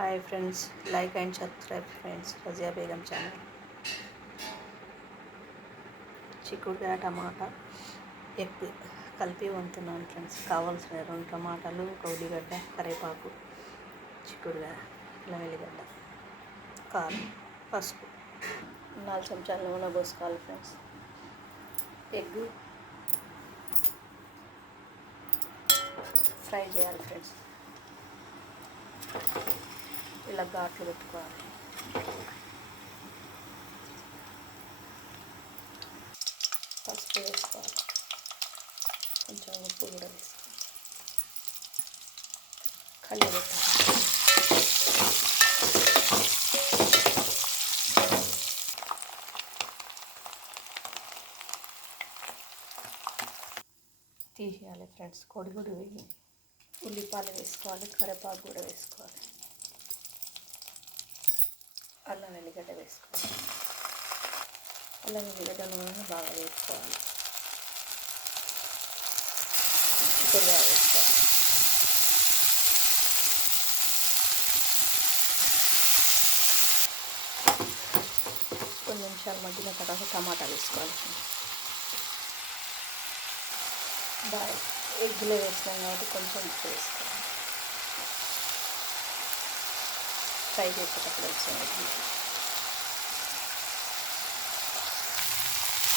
Hi friends, like and subscribe friends. Razia Begum channel. చిక్కుడుకాయ tomato egg కలిపి వండుతున్నాను friends. కావాల్సిన 2 టమాటాలు, 1 ఉల్లిగడ్డ, కరివేపాకు, చిక్కుడుకాయ, అల్లం వెల్లిగడ్డ, కారం, పసుపు, 4 చెంచాల నూనె పోసుకోవాలి ఫ్రెండ్స్. ఎగ్ ఫ్రై చేయాలి ఫ్రెండ్స్. ఇలా ఘాట్లు పెట్టుకోవాలి. పసుపు వేసుకోవాలి, కొంచెం ఉప్పు కూడా వేసుకోవాలి. కళ్ళు పెట్టాలి. తీసేయాలి ఫ్రెండ్స్. కొడిగుడు వేయి, ఉల్లిపాయలు వేసుకోవాలి, కరివేపాకు కూడా వేసుకోవాలి, అల్లం వెల్లిగడ్డ వేసుకోవాలి. అల్లం వెల్లిగడ్డ నూనె బాగా వేసుకోవాలి. చిక్కుడుకాయ వేసుకోవాలి. కొన్ని నిమిషాలు మగ్గిన తర్వాత టమాటా వేసుకోవాలి. బాగా ఎగ్గులో వేసినాం కాబట్టి కొంచెం ఉప్పు వేసుకోవాలి. ఫ్రై చేసేటప్పుడు వేసాం ఎగ్గు.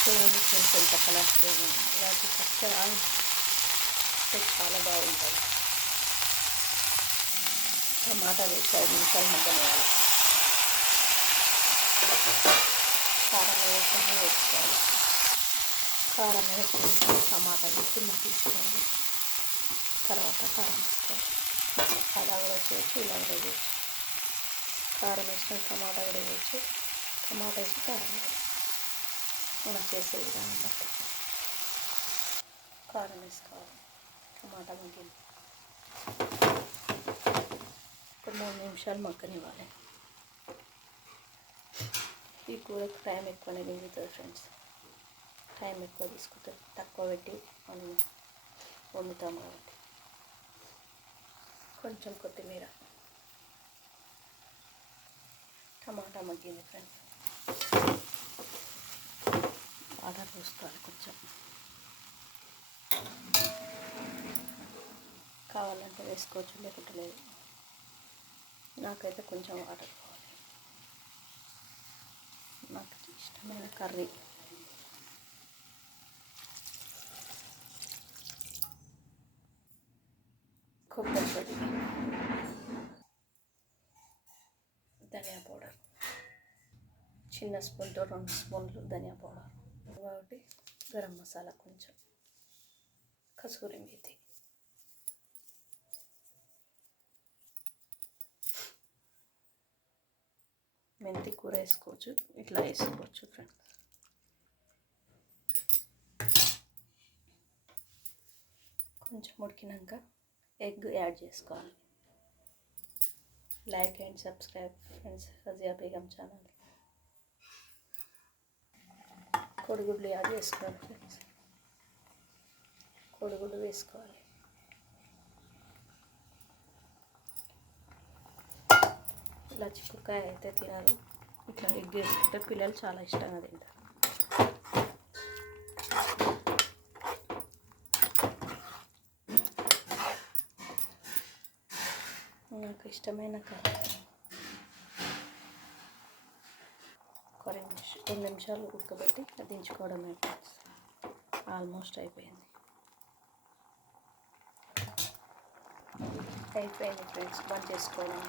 కొంచెం కలర్ ఫ్లేవర్ వాటి ఫస్ట్ చాలా బాగుంటుంది. టమాటా వేసి 5 నిమిషాలు మగ్గనివ్వాలి. కారం వేసుకోవాలి. కారం వేసుకుని టమాటా వేసి మగ్గించుకోవాలి. తర్వాత కారం వేసుకోవాలి. అలా కూడా చేయొచ్చు, ఇలా కూడా చేయొచ్చు. కారం వేసిన టమాటా కూడా వేయచ్చు. టమాటా వేసి కారం వేయచ్చు. మనం చేసే విధానం బట్టి కారం వేసుకోవాలి. టమాటా మగ్గింది. ఒక 3 నిమిషాలు మగ్గనివ్వాలి. ఈ కూరకు టైం ఎక్కువనే మిగులుతుంది ఫ్రెండ్స్. టైం ఎక్కువ తీసుకుంటుంది. తక్కువ పెట్టి మనం వండుతాం కాబట్టి. కొంచెం కొత్తిమీర. టమాటా మగ్గింది ఫ్రెండ్స్. వాటర్ పోసుకోవాలి కొంచెం. కావాలంటే వేసుకోవచ్చు, లేకుంటే లేదు. నాకైతే కొంచెం వాటర్ కావాలి. నాకు ఇష్టమైన కర్రీ. కొబ్బరి పొడి, ధనియా పౌడర్, చిన్న స్పూన్తో 2 స్పూన్లు ధనియా పౌడర్, ఒకటి గరం మసాలా, కొంచెం కసూరి మేతి, మెంతి కూర వేసుకోవచ్చు, ఇట్లా వేసుకోవచ్చు ఫ్రెండ్స్. కొంచెం ఉడికినాక ఎగ్ యాడ్ చేసుకోవాలి. Like and subscribe friends, Razia Begum channel. కోడిగుడ్లు యాడ్ చేసుకోవాలి ఫ్రెండ్స్. కోడిగుడ్డు వేసుకోవాలి. ఇలా చిక్కుడుకాయ అయితే తినరు. ఇట్లా ఎగ్ వేసుకుంటే పిల్లలు చాలా ఇష్టంగా తింటారు. నాకు ఇష్టమైన కర్రీ. కొన్ని నిమిషాలు ఉడకబెట్టి దించుకోవడమే ఫ్రెండ్స్. ఆల్మోస్ట్ అయిపోయింది ఫ్రెండ్స్. బంద్ చేసుకోవడం.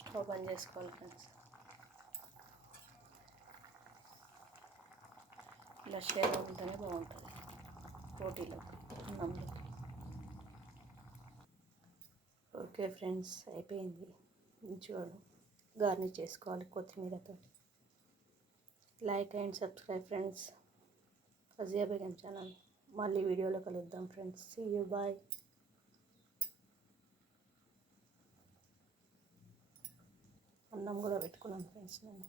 స్టవ్ బంద్ చేసుకోవాలి ఫ్రెండ్స్. ఇలా షేర్ ఉంటేనే బాగుంటుంది రోటీలోకి, అన్నంలోకి. ఓకే ఫ్రెండ్స్, అయిపోయింది. చూడు, గార్నిష్ చేసుకోవాలి కొత్తిమీరతో. Like and subscribe friends, Razia Begum channel. మళ్ళీ వీడియోలో కలుద్దాం ఫ్రెండ్స్. See you, bye. అన్నం కూడా పెట్టుకున్నాను ఫ్రెండ్స్ నేను.